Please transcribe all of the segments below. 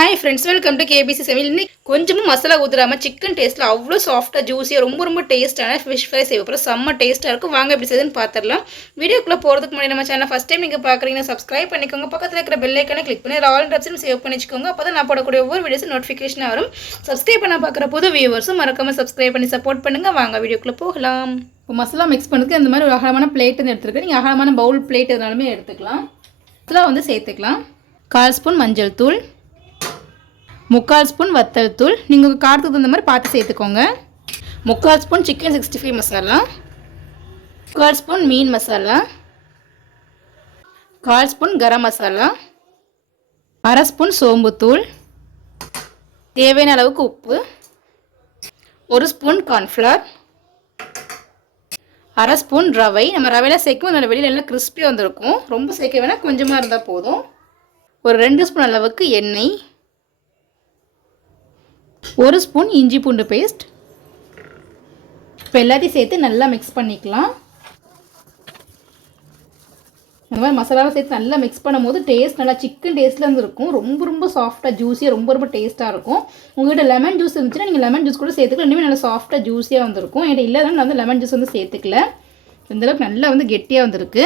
Hi friends welcome to KBC சமையல் இன்னைக்கு கொஞ்சமும் மசாலா ஊத்துறாம சிக்கன் டேஸ்ட்டில் அவ்வளோ சாஃப்டாக ஜூஸியாக ரொம்ப ரொம்ப டேஸ்ட்டான ஃபிஷ் ஃப்ரை செய்ய போகிறோம் செம்ம டேஸ்ட்டாக இருக்கும். வாங்க எப்படி செய்யுதுன்னு பார்த்துடலாம் வீடியோக்குள்ளே போகிறதுக்கு முன்னாடி நம்ம சேனல் ஃபஸ்ட் டைம் நீங்கள் பார்க்குறீங்கன்னா சப்ஸ்கிரைப் பண்ணிக்கோங்க. பக்கத்தில் இருக்கிற பெல் ஐக்கனை கிளிக் பண்ணி ஆல் ஆப்ஷன் சேவ் பண்ணி வச்சுக்கோங்க. அப்போ தான் நான் போடக்கூடிய ஒவ்வொரு வீடியோஸ் நோட்டிஃபிகேஷன் வரும். சப்ஸ்கிரைப் பண்ண பார்க்குற புது வியூவர்ஸும் மறக்காம சப்ஸ்கிரைப் பண்ணி சப்போர்ட் பண்ணுங்கள் வாங்க வீடியோக்குள்ளே போகலாம். இப்போ மசாலா மிக்ஸ் பண்ணுறதுக்கு இந்த மாதிரி ஒரு அகலமான பிளேட் வந்து எடுத்துருக்கேன். நீங்கள் அகலமான பவுல் பிளேட் எதுனாலுமே எடுத்துக்கலாம். மசாலா வந்து சேர்த்துக்கலாம். கால் ஸ்பூன் மஞ்சள் தூள். முக்கால் ஸ்பூன் வத்தல் தூள். நீங்கள் உங்கள் காரத்துக்கு தகுந்த மாதிரி பார்த்து சேர்த்துக்கோங்க. முக்கால் spoon chicken sixty five masala முக்கால் ஸ்பூன் மீன் மசாலா கால் ஸ்பூன் கரம் மசாலா அரை ஸ்பூன் சோம்புத்தூள் தேவையான அளவுக்கு உப்பு. ஒரு ஸ்பூன் கார்ன்ஃப்ளவர் அரை ஸ்பூன் ரவை. நம்ம ரவையில் சேர்க்கும் நல்ல வெளியில் எல்லாம் கிறிஸ்பியாக வந்திருக்கும். ரொம்ப சேர்க்க வேணால் கொஞ்சமாக இருந்தால் போதும். ஒரு ரெண்டு ஸ்பூன் அளவுக்கு எண்ணெய். ஒரு ஸ்பூன் இஞ்சி பூண்டு பேஸ்ட். இப்போ எல்லாத்தையும் சேர்த்து நல்லா மிக்ஸ் பண்ணிக்கலாம். இந்த மாதிரி மசாலாவை சேர்த்து நல்லா மிக்ஸ் பண்ணும்போது டேஸ்ட் நல்லா சிக்கன் டேஸ்ட்டில் இருந்து இருக்கும். ரொம்ப ரொம்ப சாஃப்டாக ஜூஸியாக ரொம்ப ரொம்ப டேஸ்ட்டாக இருக்கும். உங்கள்கிட்ட லெமன் ஜூஸ் இருந்துச்சுன்னா நீங்கள் லெமன் ஜூஸ் கூட சேர்த்துக்கலாம். இன்னுமே நல்லா சாஃப்டாக ஜூஸியாக வந்திருக்கும். என்கிட்ட இல்லாதனால நான் வந்து லெமன் ஜூஸ் வந்து சேர்த்துக்கல. இந்தளவுக்கு நல்லா வந்து கெட்டியாக வந்திருக்கு.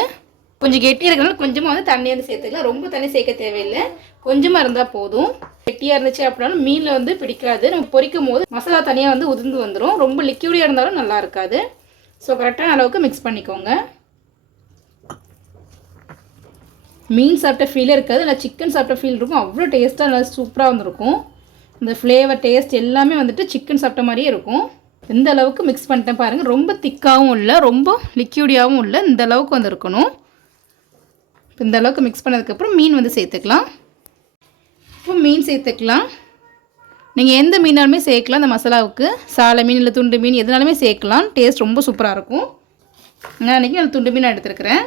கொஞ்சம் கெட்டியாக இருக்கிறனால கொஞ்சமாக வந்து தண்ணி வந்து சேர்த்துக்கலாம். ரொம்ப தண்ணி சேர்க்க தேவையில்லை. கொஞ்சமாக இருந்தால் போதும். கெட்டியாக இருந்துச்சு அப்படின்னாலும் மீனில் வந்து பிடிக்காது. நம்ம பொரிக்கும் போது மசாலா தனியாக வந்து உதிர்ந்து வந்துடும் ரொம்ப லிக்யூடியாக இருந்தாலும் நல்லா இருக்காது. ஸோ கரெக்டான அளவுக்கு மிக்ஸ் பண்ணிக்கோங்க. மீன் சாப்பிட்ட ஃபீலே இருக்காது. இல்லை சிக்கன் சாப்பிட்ட ஃபீல் இருக்கும். அவ்வளோ டேஸ்ட்டாக நல்லா சூப்பராக வந்துருக்கும். இந்த ஃப்ளேவர் டேஸ்ட் எல்லாமே வந்துட்டு சிக்கன் சாப்பிட்ட மாதிரியே இருக்கும். இந்த அளவுக்கு மிக்ஸ் பண்ணிட்டேன் பாருங்கள் ரொம்ப திக்காகவும் இல்லை ரொம்ப லிக்யூடியாகவும் இல்லை. இந்த அளவுக்கு வந்து இருக்கணும் இந்த அளவுக்கு மிக்ஸ் பண்ணதுக்கப்புறம் மீன் வந்து சேர்த்துக்கலாம். இப்போ மீன் சேர்த்துக்கலாம். நீங்கள் எந்த மீனாலுமே சேர்க்கலாம் இந்த மசாலாவுக்கு. சாலை மீன் இல்லை துண்டு மீன் எதுனாலுமே சேர்க்கலாம். டேஸ்ட் ரொம்ப சூப்பராக இருக்கும். நான் அன்றைக்கி நான் துண்டு மீன் எடுத்துருக்கிறேன்.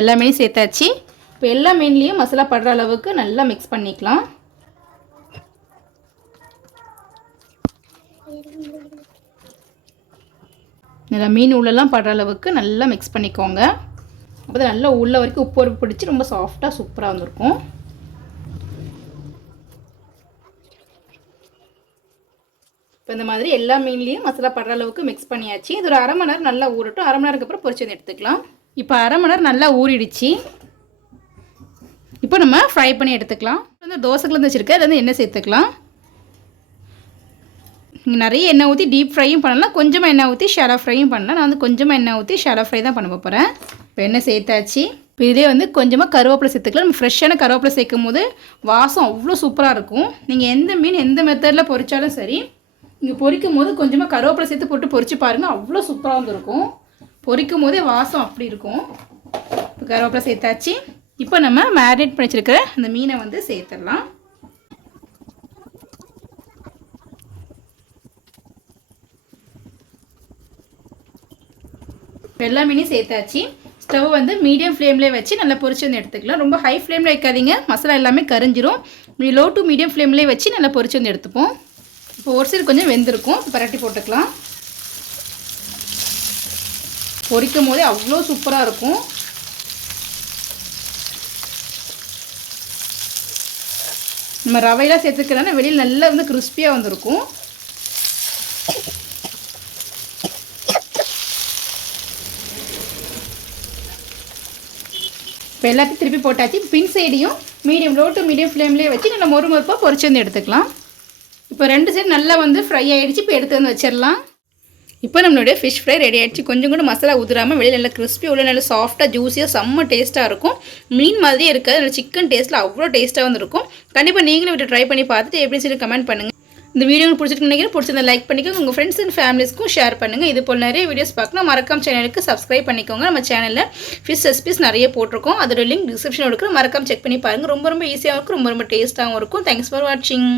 எல்லா மீனையும் சேர்த்தாச்சு. இப்போ எல்லா மீன்லேயும் மசாலா படுற அளவுக்கு நல்லா மிக்ஸ் பண்ணிக்கலாம். நல்லா மீன் உள்ளெல்லாம் படுற அளவுக்கு நல்லா மிக்ஸ் பண்ணிக்கோங்க. அப்போ தான் நல்லா உள்ள வரைக்கும் உப்பு உப்பு பிடிச்சி ரொம்ப சாஃப்டாக சூப்பராக வந்திருக்கும். இப்போ இந்த மாதிரி எல்லா மீன்லேயும் மசாலா படுற அளவுக்கு மிக்ஸ் பண்ணியாச்சு. இது ஒரு அரை மணி நேரம் நல்லா ஊறட்டும். அரை மணி நேரத்துக்கு அப்புறம் பொரிச்சு வந்து எடுத்துக்கலாம். இப்போ அரை மணி நேரம் நல்லா ஊறிடுச்சு. இப்போ நம்ம ஃப்ரை பண்ணி எடுத்துக்கலாம். வந்து தோசைக்குள்ள வச்சுருக்கேன் அது வந்து எண்ணெய் சேர்த்துக்கலாம். நீங்கள் நிறைய எண்ணெய் ஊற்றி டீப் ஃப்ரையும் பண்ணலாம். கொஞ்சமாக எண்ணெய் ஊற்றி ஷாலோ ஃப்ரையும் பண்ணலாம். நான் வந்து கொஞ்சமாக எண்ணெய் ஊற்றி ஷாலோ ஃப்ரை தான் பண்ண போகிறேன் இப்போ எண்ணெய் சேர்த்தாச்சு. இப்போ இதே வந்து கொஞ்சமாக கருவேப்பிலை சேர்த்துக்கலாம். நம்ம ஃப்ரெஷ்ஷான கருவேப்பிலை சேர்க்கும் போது வாசம் அவ்வளோ சூப்பராக இருக்கும். நீங்கள் எந்த மீன் எந்த மெத்தடில் பொறிச்சாலும் சரி நீங்கள் பொரிக்கும் போது கொஞ்சமாக கருவேப்பிலை சேர்த்து போட்டு பொரிச்சு பாருங்கள் அவ்வளோ சூப்பராக வந்துருக்கும். பொரிக்கும் போதே வாசம் அப்படி இருக்கும். இப்போ கருவேப்பிலை சேர்த்தாச்சு. இப்போ நம்ம மேரினேட் பண்ணி வச்சுருக்கிற அந்த மீனை வந்து சேர்த்துடலாம். எல்லா மீனையும் சேர்த்தாச்சு. ஸ்டவ் வந்து மீடியம் ஃப்ளேம்லேயே வச்சு நல்லா பொரிச்சு வந்து எடுத்துக்கலாம். ரொம்ப ஹை ஃப்ளேமில் வைக்காதீங்க. மசாலா எல்லாமே கரைஞ்சிரும். லோ டு மீடியம் ஃப்ளேம்லேயே வச்சு நல்லா பொரிச்சு வந்து எடுத்துப்போம். இப்போ ஒரு சைடு கொஞ்சம் வெந்திருக்கும். பரட்டி போட்டுக்கலாம். பொரிக்கும் போதே அவ்வளோ சூப்பராக இருக்கும். நம்ம ரவையெல்லாம் சேர்த்துக்கிறனால வெளியில் நல்லா வந்து கிறிஸ்பியாக வந்திருக்கும். இப்போ எல்லாத்தையும் திருப்பி போட்டாச்சு. பின் சைடையும் மீடியம் லோ டு மீடியம் ஃப்ளேம்லேயே வச்சு நல்லா மொறு மொறுப்பாக பொறிச்சு வந்து எடுத்துக்கலாம். இப்போ ரெண்டு சைடு நல்லா வந்து ஃப்ரை ஆகிடுச்சு இப்போ எடுத்து வந்து வச்சிடலாம். இப்போ நம்மளுடைய ஃபிஷ் ஃப்ரை ரெடி ஆகிடுச்சு கொஞ்சம் கூட மசாலா உதிராமல் வெளியில் நல்லா கிறிஸ்பி உள்ள நல்லா சாஃப்ட்டாக ஜூஸியாக செம்ம டேஸ்ட்டாக இருக்கும். மீன் மாதிரியே இருக்காது. நல்லா சிக்கன் டேஸ்ட்டில் அவ்வளோ டேஸ்ட்டாக வந்துருக்கும் கண்டிப்பாக நீங்களும் விட்டு ட்ரை பண்ணி பார்த்துட்டு எப்படி சொல்லி கமெண்ட் பண்ணுங்கள் இந்த வீடியோ பிடிச்சிருக்கு நினைக்கிறேன் பிடிச்சிருந்தா லைக் பண்ணிக்கோங்க. உங்கள் ஃப்ரெண்ட்ஸ் அண்ட் ஃபேமிலிஸ்க்கும் ஷேர் பண்ணுங்கள் இது போல் நிறைய வீடியோஸ் பார்க்கணும் மறக்காம சேனலுக்கு சப்ஸ்கிரைப் பண்ணிக்கோங்க. நம்ம சேனலில் ஃபிஷ் ரெசிபிஸ் நிறைய போட்டிருக்கோம். அதோட லிங்க் டிஸ்கிரிப்ஷன் கொடுக்குற மறக்காம செக் பண்ணி பாருங்கள் ரொம்ப ரொம்ப ஈஸியாகவும் இருக்கும். ரொம்ப ரொம்ப டேஸ்ட்டாகவும் இருக்கும். தேங்க்ஸ் ஃபார் வாட்சிங்